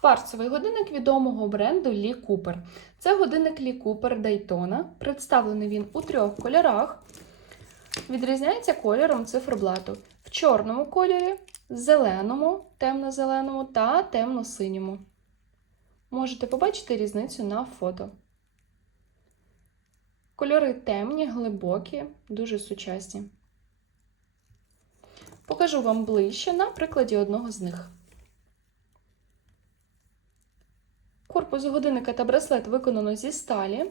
Кварцевий годинник відомого бренду Лі Купер. Це годинник Лі Купер Daytona. Представлений він у трьох кольорах. Відрізняється кольором циферблату в чорному кольорі, зеленому, темно-зеленому та темно-синьому. Можете побачити різницю на фото. Кольори темні, глибокі, дуже сучасні. Покажу вам ближче на прикладі одного з них. Корпус годинника та браслет виконано зі сталі.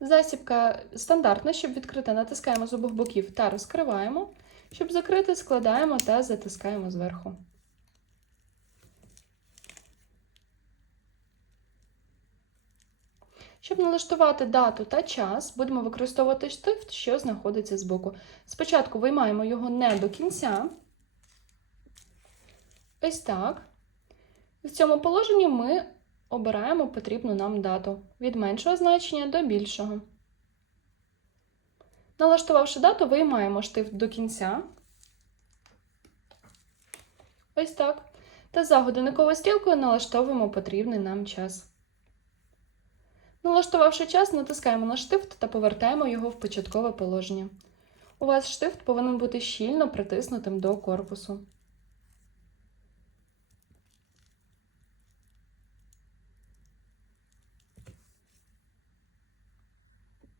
Засібка стандартна, щоб відкрити, натискаємо з обох боків та розкриваємо. Щоб закрити, складаємо та затискаємо зверху. Щоб налаштувати дату та час, будемо використовувати штифт, що знаходиться збоку. Спочатку виймаємо його не до кінця. Ось так. В цьому положенні ми обираємо потрібну нам дату від меншого значення до більшого. Налаштувавши дату, виймаємо штифт до кінця. Ось так. Та за годинниковою стрілкою налаштовуємо потрібний нам час. Налаштувавши час, натискаємо на штифт та повертаємо його в початкове положення. У вас штифт повинен бути щільно притиснутим до корпусу.